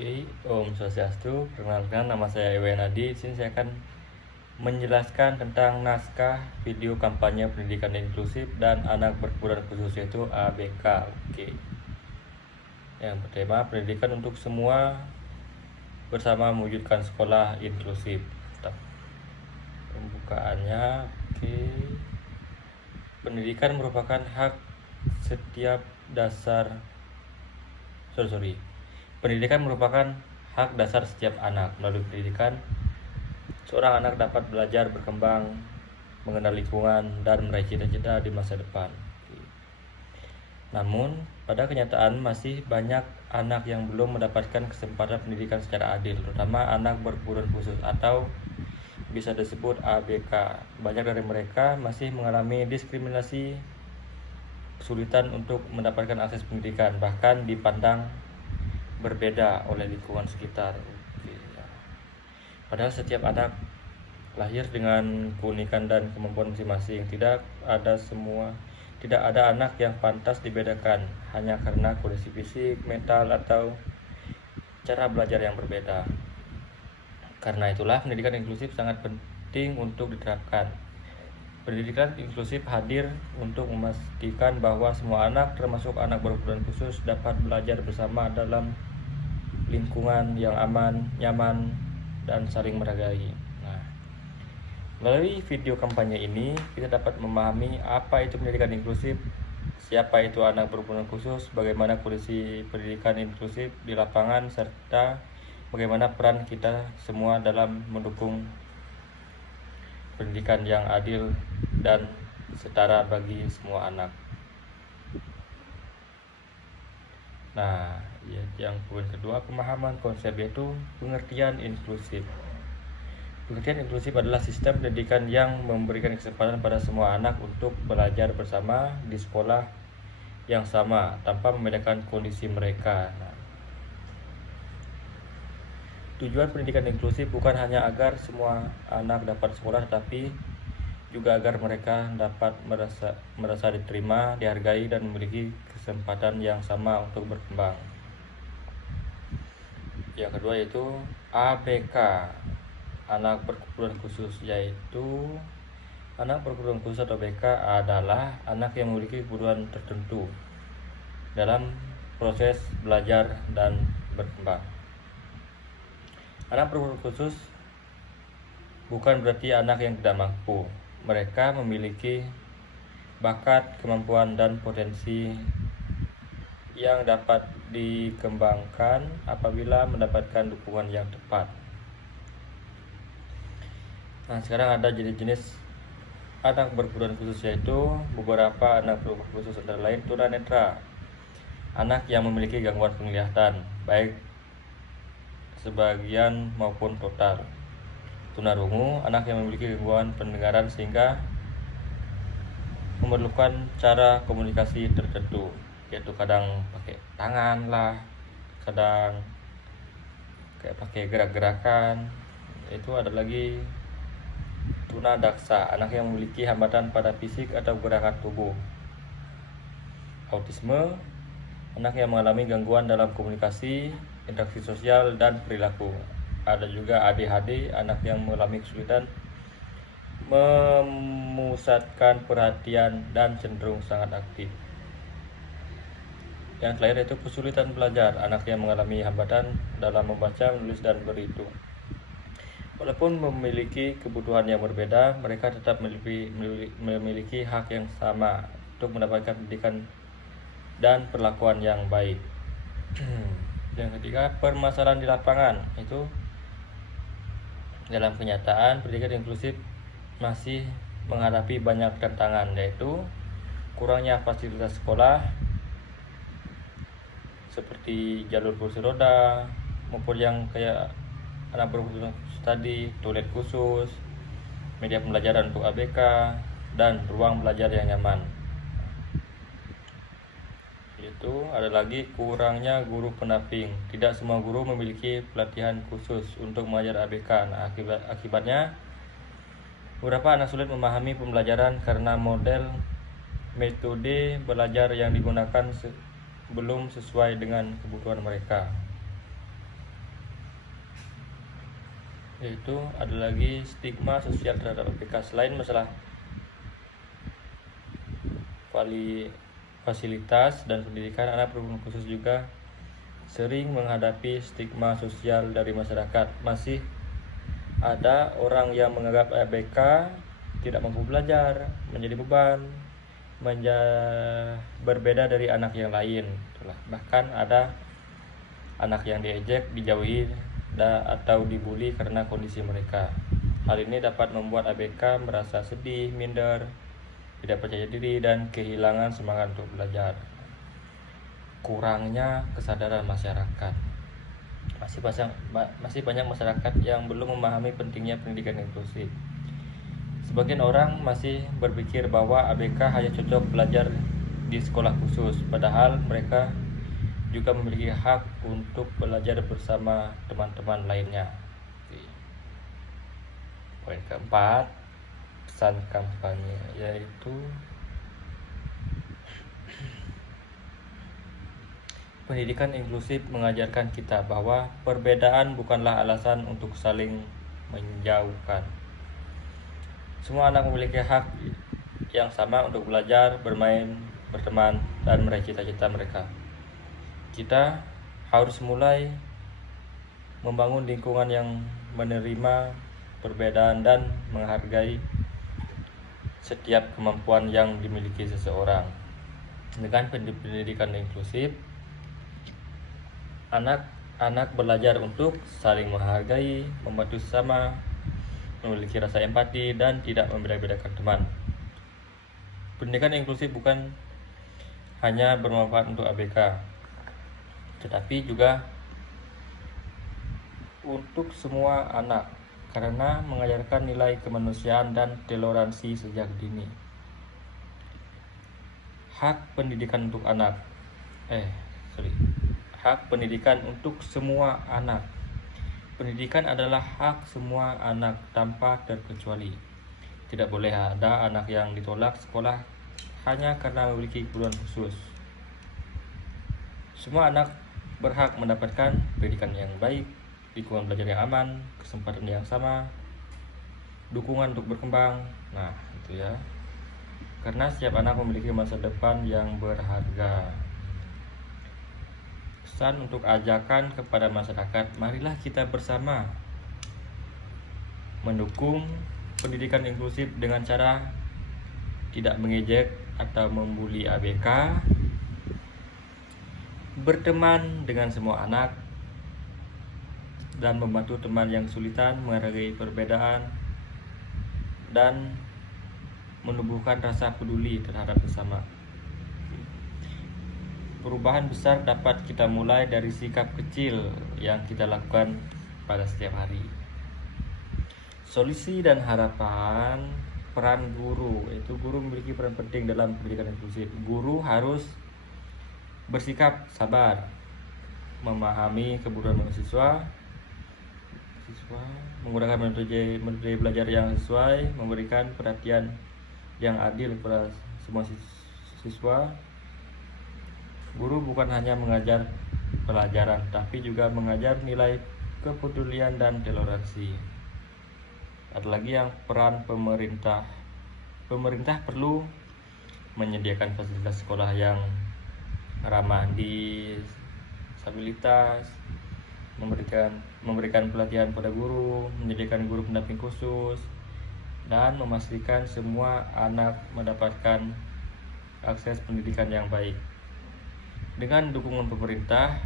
Oke, Om Swastiastu. Perkenalkan, nama saya Ewen Adi. Di sini saya akan menjelaskan tentang naskah video kampanye pendidikan inklusif dan anak berkebutuhan khusus, yaitu ABK. Oke. Yang bertema pendidikan untuk semua bersama mewujudkan sekolah inklusif. Pembukaannya, oke. Pendidikan merupakan hak setiap dasar. Pendidikan merupakan hak dasar setiap anak. Melalui pendidikan, seorang anak dapat belajar, berkembang, mengenal lingkungan, dan meraih cita-cita di masa depan. Namun, pada kenyataan masih banyak anak yang belum mendapatkan kesempatan pendidikan secara adil, terutama anak berkebutuhan khusus atau bisa disebut ABK. Banyak dari mereka masih mengalami diskriminasi, kesulitan untuk mendapatkan akses pendidikan, bahkan dipandang berbeda oleh lingkungan sekitar. Padahal setiap anak lahir dengan keunikan dan kemampuan masing-masing. Tidak ada anak yang pantas dibedakan hanya karena kondisi fisik, mental, atau cara belajar yang berbeda. Karena itulah pendidikan inklusif sangat penting untuk diterapkan. Pendidikan inklusif hadir untuk memastikan bahwa semua anak, termasuk anak berkebutuhan khusus, dapat belajar bersama dalam lingkungan yang aman, nyaman, dan saling menghargai. Melalui video kampanye ini, kita dapat memahami apa itu pendidikan inklusif, siapa itu anak berkebutuhan khusus, bagaimana kondisi pendidikan inklusif di lapangan, serta bagaimana peran kita semua dalam mendukung pendidikan yang adil dan setara bagi semua anak. Yang poin kedua, pemahaman konsep, yaitu pengertian inklusif. Pengertian inklusif adalah sistem pendidikan yang memberikan kesempatan pada semua anak untuk belajar bersama di sekolah yang sama tanpa membedakan kondisi mereka. Tujuan pendidikan inklusif bukan hanya agar semua anak dapat sekolah, tetapi juga agar mereka dapat merasa diterima, dihargai, dan memiliki kesempatan yang sama untuk berkembang. Yang kedua yaitu ABK, anak berkebutuhan khusus, yaitu anak berkebutuhan khusus atau BK adalah anak yang memiliki kebutuhan tertentu dalam proses belajar dan berkembang. Anak berkebutuhan khusus bukan berarti anak yang tidak mampu. Mereka memiliki bakat, kemampuan, dan potensi yang dapat dikembangkan apabila mendapatkan dukungan yang tepat. Sekarang ada jenis-jenis anak berkebutuhan khusus, yaitu beberapa anak berkebutuhan khusus antara lain tunanetra, anak yang memiliki gangguan penglihatan baik sebagian maupun total. Tunarungu, anak yang memiliki gangguan pendengaran sehingga memerlukan cara komunikasi tertentu, yaitu kadang pakai tangan lah, kadang kayak pakai gerak-gerakan. Itu ada lagi tunadaksa, anak yang memiliki hambatan pada fisik atau gerakan tubuh. Autisme, anak yang mengalami gangguan dalam komunikasi, interaksi sosial, dan perilaku. Ada juga ADHD, anak yang mengalami kesulitan memusatkan perhatian dan cenderung sangat aktif. Yang terakhir yaitu kesulitan belajar, anak yang mengalami hambatan dalam membaca, menulis, dan berhitung. Walaupun memiliki kebutuhan yang berbeda, mereka tetap memiliki hak yang sama untuk mendapatkan pendidikan dan perlakuan yang baik. Yang ketiga, permasalahan di lapangan. Itu dalam kenyataan pendidikan inklusif masih menghadapi banyak tantangan, yaitu kurangnya fasilitas sekolah seperti jalur kursi roda maupun yang kayak anak berkebutuhan khusus tadi, toilet khusus, media pembelajaran untuk ABK, dan ruang belajar yang nyaman. Itu ada lagi kurangnya guru pendamping. Tidak semua guru memiliki pelatihan khusus untuk mengajar ABK. Akibatnya beberapa anak sulit memahami pembelajaran karena model metode belajar yang digunakan belum sesuai dengan kebutuhan mereka. Yaitu ada lagi stigma sosial terhadap ABK. Selain masalah fasilitas dan pendidikan, anak berkebutuhan khusus juga sering menghadapi stigma sosial dari masyarakat. Masih ada orang yang menganggap ABK tidak mampu belajar, menjadi beban, berbeda dari anak yang lain. Bahkan ada anak yang diejek, dijauhi, atau dibully karena kondisi mereka. Hal ini dapat membuat ABK merasa sedih, minder, tidak percaya diri, dan kehilangan semangat untuk belajar. Kurangnya kesadaran masyarakat. Masih banyak masyarakat yang belum memahami pentingnya pendidikan inklusif. Sebagian orang masih berpikir bahwa ABK hanya cocok belajar di sekolah khusus, padahal mereka juga memiliki hak untuk belajar bersama teman-teman lainnya. Poin keempat, pesan kampanye, yaitu pendidikan inklusif mengajarkan kita bahwa perbedaan bukanlah alasan untuk saling menjauhkan. Semua anak memiliki hak yang sama untuk belajar, bermain, berteman, dan meraih cita-cita mereka. Kita harus mulai membangun lingkungan yang menerima perbedaan dan menghargai setiap kemampuan yang dimiliki seseorang. Dengan pendidikan inklusif, anak-anak belajar untuk saling menghargai, membantu sesama, memiliki rasa empati, dan tidak membeda-bedakan teman. Pendidikan inklusif bukan hanya bermanfaat untuk ABK, tetapi juga untuk semua anak, karena mengajarkan nilai kemanusiaan dan toleransi sejak dini. Hak pendidikan untuk hak pendidikan untuk semua anak. Pendidikan adalah hak semua anak tanpa terkecuali. Tidak boleh ada anak yang ditolak sekolah hanya karena memiliki kebutuhan khusus. Semua anak berhak mendapatkan pendidikan yang baik, lingkungan belajar yang aman, kesempatan yang sama, dukungan untuk berkembang. Nah, itu ya. Karena setiap anak memiliki masa depan yang berharga. Pesan untuk ajakan kepada masyarakat, marilah kita bersama mendukung pendidikan inklusif dengan cara tidak mengejek atau membuli ABK, berteman dengan semua anak, dan membantu teman yang kesulitan, menghargai perbedaan, dan menumbuhkan rasa peduli terhadap sesama. Perubahan besar dapat kita mulai dari sikap kecil yang kita lakukan pada setiap hari. Solusi dan harapan. Peran guru, yaitu guru memiliki peran penting dalam pendidikan inklusif. Guru harus bersikap sabar, memahami kebutuhan mahasiswa, menggunakan metode belajar yang sesuai, memberikan perhatian yang adil kepada semua siswa. Guru bukan hanya mengajar pelajaran, tapi juga mengajar nilai kepedulian dan toleransi. Ada lagi yang peran pemerintah. Pemerintah perlu menyediakan fasilitas sekolah yang ramah disabilitas, memberikan pelatihan pada guru, menyediakan guru pendamping khusus, dan memastikan semua anak mendapatkan akses pendidikan yang baik. Dengan dukungan pemerintah,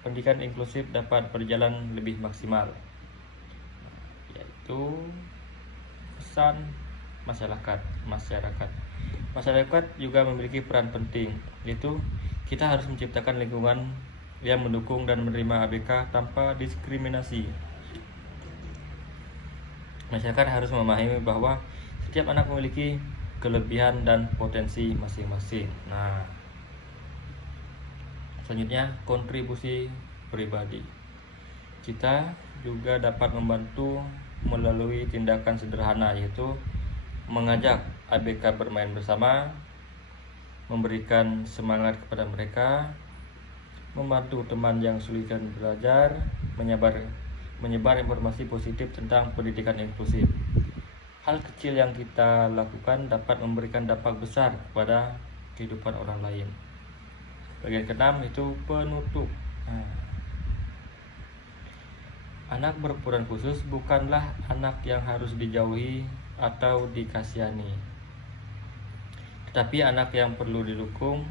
pendidikan inklusif dapat berjalan lebih maksimal. Yaitu pesan masyarakat juga memiliki peran penting, yaitu kita harus menciptakan lingkungan yang mendukung dan menerima ABK tanpa diskriminasi. Masyarakat harus memahami bahwa setiap anak memiliki kelebihan dan potensi masing-masing. Nah, selanjutnya, kontribusi pribadi. Kita juga dapat membantu melalui tindakan sederhana, yaitu mengajak ABK bermain bersama, memberikan semangat kepada mereka, membantu teman yang kesulitan belajar, menyebar informasi positif tentang pendidikan inklusif. Hal kecil yang kita lakukan dapat memberikan dampak besar kepada kehidupan orang lain. Bagian keenam itu penutup. Anak berperan khusus bukanlah anak yang harus dijauhi atau dikasihani, tetapi anak yang perlu didukung,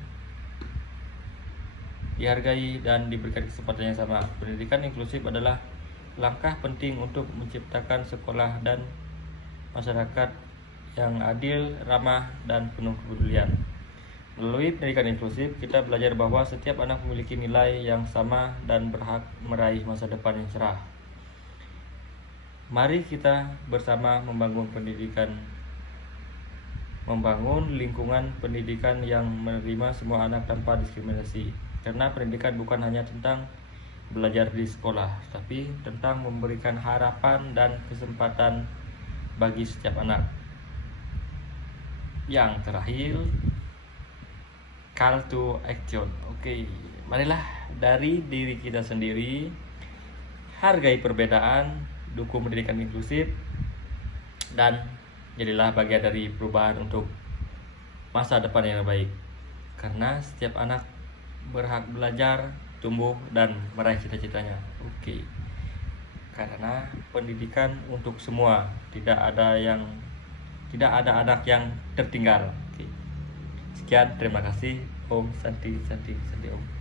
dihargai, dan diberikan kesempatan yang sama. Pendidikan inklusif adalah langkah penting untuk menciptakan sekolah dan masyarakat yang adil, ramah, dan penuh kepedulian. Melalui pendidikan inklusif, kita belajar bahwa setiap anak memiliki nilai yang sama dan berhak meraih masa depan yang cerah. Mari kita bersama membangun lingkungan pendidikan yang menerima semua anak tanpa diskriminasi. Karena pendidikan bukan hanya tentang belajar di sekolah, tapi tentang memberikan harapan dan kesempatan bagi setiap anak. Yang terakhir, call to action. Oke, marilah dari diri kita sendiri, hargai perbedaan, dukung pendidikan inklusif, dan jadilah bagian dari perubahan untuk masa depan yang baik. Karena setiap anak berhak belajar, tumbuh, dan meraih cita-citanya. Oke. Karena pendidikan untuk semua, tidak ada anak yang tertinggal. Oke. Sekian, terima kasih. Om Santi Santi Santi Om.